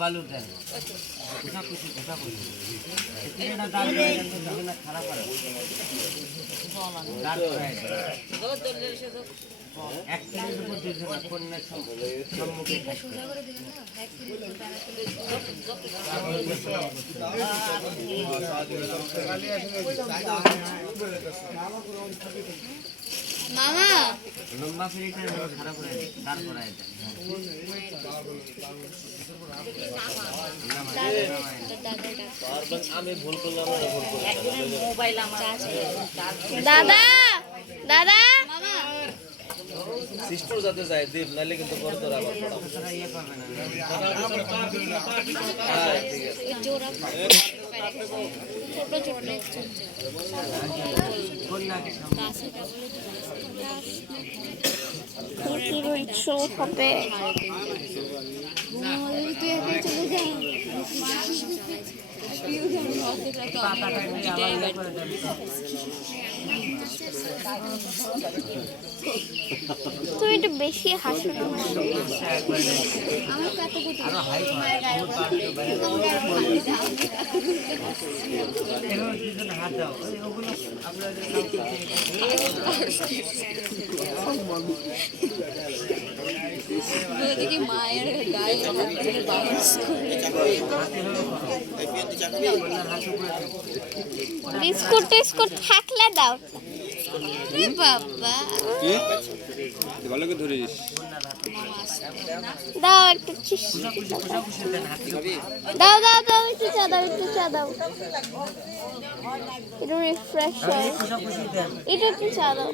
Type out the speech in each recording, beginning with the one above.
বালু দেন কোথা খুশি এটা দাম না খারাপ করে দাঁড় করায় এক কেজির উপর দিতে না কন্যা সম্মুখে মামা লম্বা ফিরিটা খারাপ করে দাঁড় করায় আমি ভুল করলাম মোবাইল আমার দাদা দাদা সিস্টার যাতে যায় দেব নালে কিন্তু বড় তোরা আবার পড়া ইয়ে পাবে না হ্যাঁ ঠিক আছে জোড়া ছোট ছোট কন্যাকে হিরোইন শো হবে তুমি একটু বেশি হাসো মায়ের গায়ে বিস্কুট টিস্কুট থাকলে দাও বাবা ভালো করে ধরিস দাও একটু দাও দাও দাও একটু চা দাও একটু চা দাও একটু রিফ্রেশ হয় এটা একটু চা দাও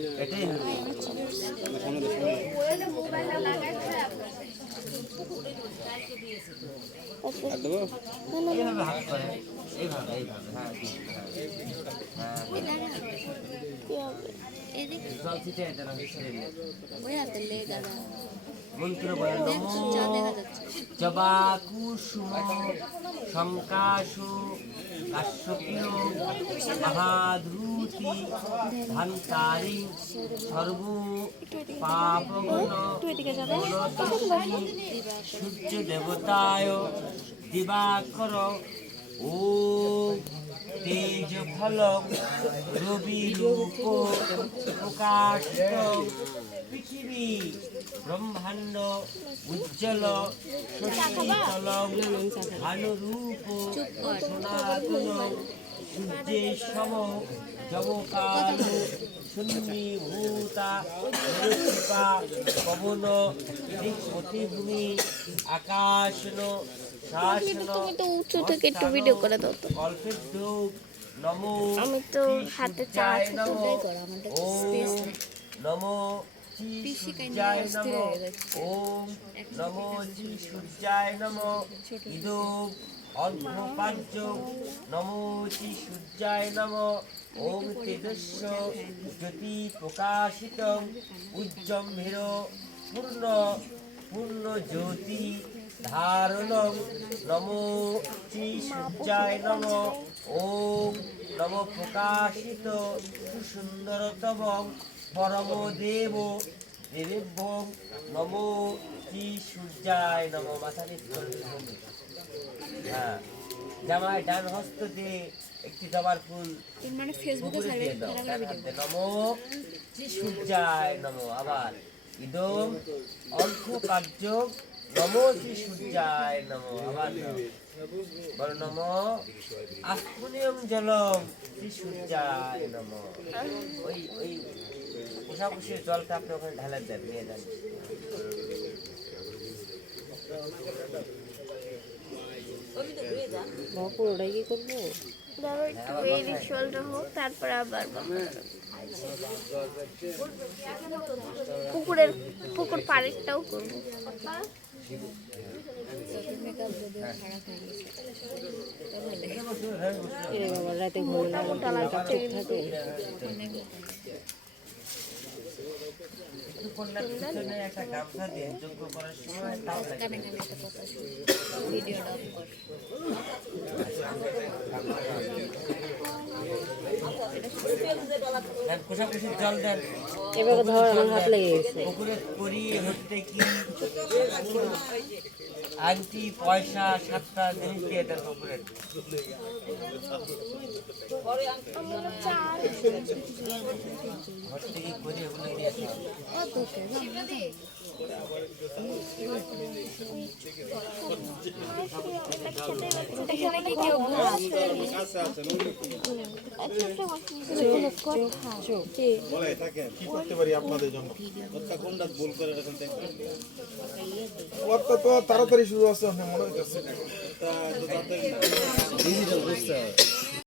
জবা কুসুম শঙ্কাশু কাশ্যপীয় মহাদ্রুতি ধন্তারি সর্ব পাপগুণ সূর্য দেবতায় দিবাকর ও তেজ ফল রবি রূপ প্রকাশ পৃথিবী ব্রহ্মাণ্ড উজ্জ্বল শশীতল ভানুরূপ সনাতন সূর্যের সম জবকালু শূন্যীভূতা নিরুক্ষিপা পবন পৃথিভূমি আকাশন তুমি তো উঁচু থেকে একটু ভিডিও করে দাও তো আমি তো হাতে চা নমো সূর্যায় নমো ওম নমো সূর্যায় নমো ইদো অর্ঘ্যপাদ্য নমো সূর্যায় নমো ওম তেজস্ব জ্যোতি প্রকাশিত উজ্জম্ভীর পূর্ণ পূর্ণ জ্যোতি ধারণং নমো সূর্যায় নমো ওম নমো প্রকাশিত সুন্দরতম পরমদেব দেবেভ্যং নমো সূর্যায় নমো মাথা নিচ করবে হ্যাঁ জামায় ডান হস্ত দিয়ে একটি জবার ফুল মানে ফেসবুকে নমো শ্রী সূর্যায় নমঃ। আবার ইদম অর্থ কার্য নমো শ্রী সূর্যায় নমঃ। আবার বলো নমো আস্ফুনিয়ম জলম শ্রী সূর্যায় নমঃ। ওই ওই কোষাকুষির জলটা আপনি ওখানে ঢালে দেন, নিয়ে যান। পুরোটাই কি করবো? ধরো একটু এই রিচুয়ালটা হোক, তারপর আবার পুকুর পাড়েরটাও করবো। এরে বাবা, রাতে ঘুরে থাকে। কন্যার পিছনে একটা গামছা দিয়ে যজ্ঞ করার সময় তাও লাগবে। দেন, কোষাকুষির জল দেন। এভাবে ধর, আমার হাত লেগে গেছে। পুকুরে করি হচ্ছে কি আংটি পয়সা 7টা জিনিস দিয়ে দেন পুকুরে। ঘর থেকে করি ওগুলো দিয়ে দেন। এখানে কি কেউ বলে থাকেন কি করতে পারি আপনাদের জন্য? কোনটা ভুল করে রাখেন ওরটা তো তাড়াতাড়ি শুরু আছে মনে হইতেছে।